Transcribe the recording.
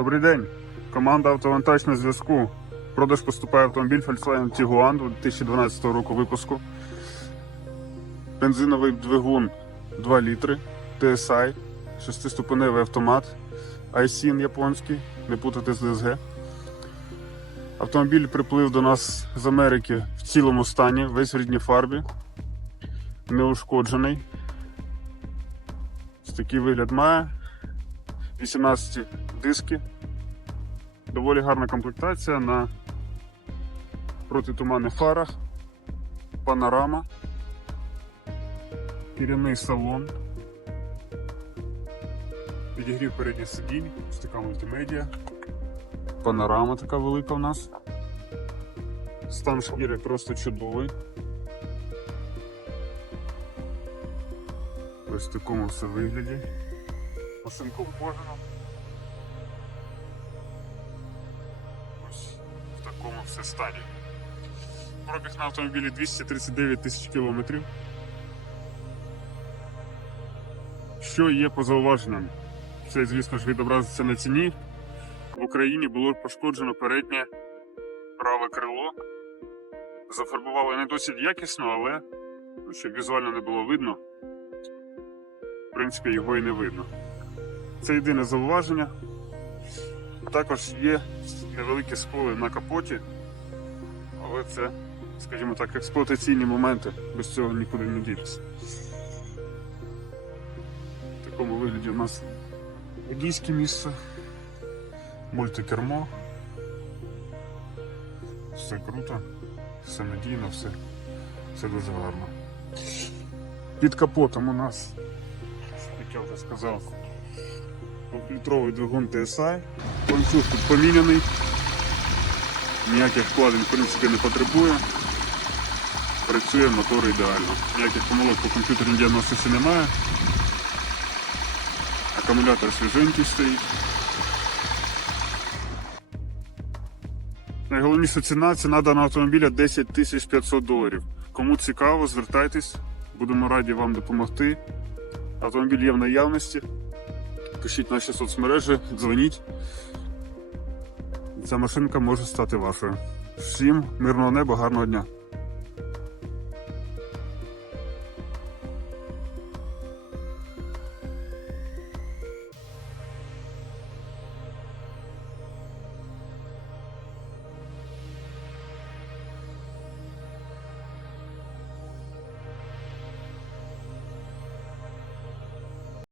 Добрий день. Команда «Автовантаж» на зв'язку. Продаж поступає автомобіль Volkswagen Tiguan 2012 року випуску. Бензиновий двигун 2 літри, TSI, 6-ступеневий автомат, iSIN японський, не путати з DSG. Автомобіль приплив до нас з Америки в цілому стані, весь в рідній фарбі, неушкоджений. Ось такий вигляд має. 18 диски. Доволі гарна комплектація на протитуманних фарах, панорама, керівний салон, підігрів передніх сидінь, ось така мультимедіа, панорама така велика у нас. Стан шкіри просто чудовий. Ось в такому все вигляді. Машинка вхожена. Ось в такому все стані. Пробіг на автомобілі 239 тисяч кілометрів. Що є по зауваженням? Це, звісно ж, відобразиться на ціні. В Україні було пошкоджено переднє праве крило. Зафарбували не досить якісно, але ну, щоб візуально не було видно, в принципі, його і не видно. Це єдине зауваження. Також є невеликі сколи на капоті, але це, скажімо так, експлуатаційні моменти, без цього нікуди не дітися. В такому вигляді у нас водійське місце, мультикермо. Все круто, все надійно, все, все дуже гарно. Під капотом у нас, як я вже сказав, Двохлітровий двигун TSI. Ланцюг тут поміняний. Ніяких вкладень в принципі не потребує. Працює мотор ідеально. Ніяких помилок по комп'ютерній діагностиці немає. Акумулятор свіженький стоїть. Найголовніша ціна ціна даного автомобіля 10 500 доларів. Кому цікаво, звертайтесь, будемо раді вам допомогти. Автомобіль є в наявності. Пишіть наші соцмережі, дзвоніть. Ця машинка може стати вашою. Всім мирного неба, гарного дня!